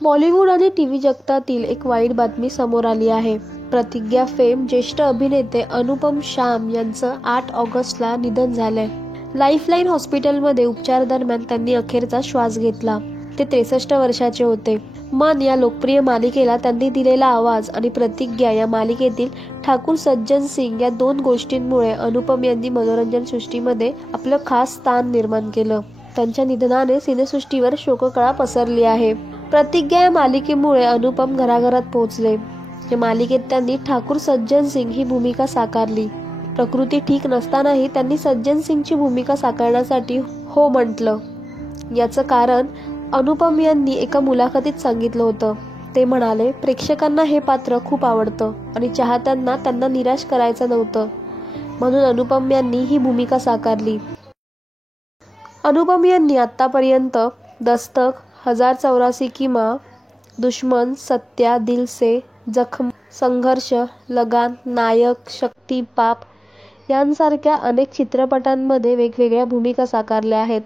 बॉलिवूड आणि टीव्ही जगतातील एक वाईट बातमी समोर आली आहे. प्रतिज्ञा फेम ज्येष्ठ अभिनेते अनुपम शाम यांचं 8 ऑगस्टला निधन झालंय. लाईफलाईन हॉस्पिटलमध्ये उपचारादरम्यान त्यांनी अखेरचा श्वास घेतला. ते 63 वर्षाचे होते. मन या लोकप्रिय मालिकेला त्यांनी दिलेला आवाज आणि प्रतिज्ञा या मालिकेतील ठाकूर सज्जन सिंग या 2 गोष्टींमुळे अनुपम यांनी मनोरंजन सृष्टीमध्ये आपलं खास स्थान निर्माण केलं. त्यांच्या निधनाने सिनेसृष्टीवर शोककळा पसरली आहे. प्रतिज्ञा या मालिकेमुळे अनुपम घराघरात पोहोचले. या मालिकेत त्यांनी ठाकूर सज्जन सिंग ही भूमिका साकारली. प्रकृती ठीक नसतानाही त्यांनी सज्जन सिंगची भूमिका साकारण्यासाठी हो म्हटलं. याचं कारण अनुपम यांनी एका मुलाखतीत सांगितलं होतं. ते म्हणाले, प्रेक्षकांना हे पात्र खूप आवडतं आणि चाहत्यांना त्यांना निराश करायचं नव्हतं, म्हणून अनुपम यांनी ही भूमिका साकारली. अनुपम यांनी आतापर्यंत दस्तक, 1084 की माँ, दुश्मन, सत्या, दिल से, जख्म, संघर्ष, लगान, नायक, शक्ती, पाप यांसारख्या अनेक चित्रपटांमध्ये वेगवेगळ्या भूमिका साकारल्या आहेत.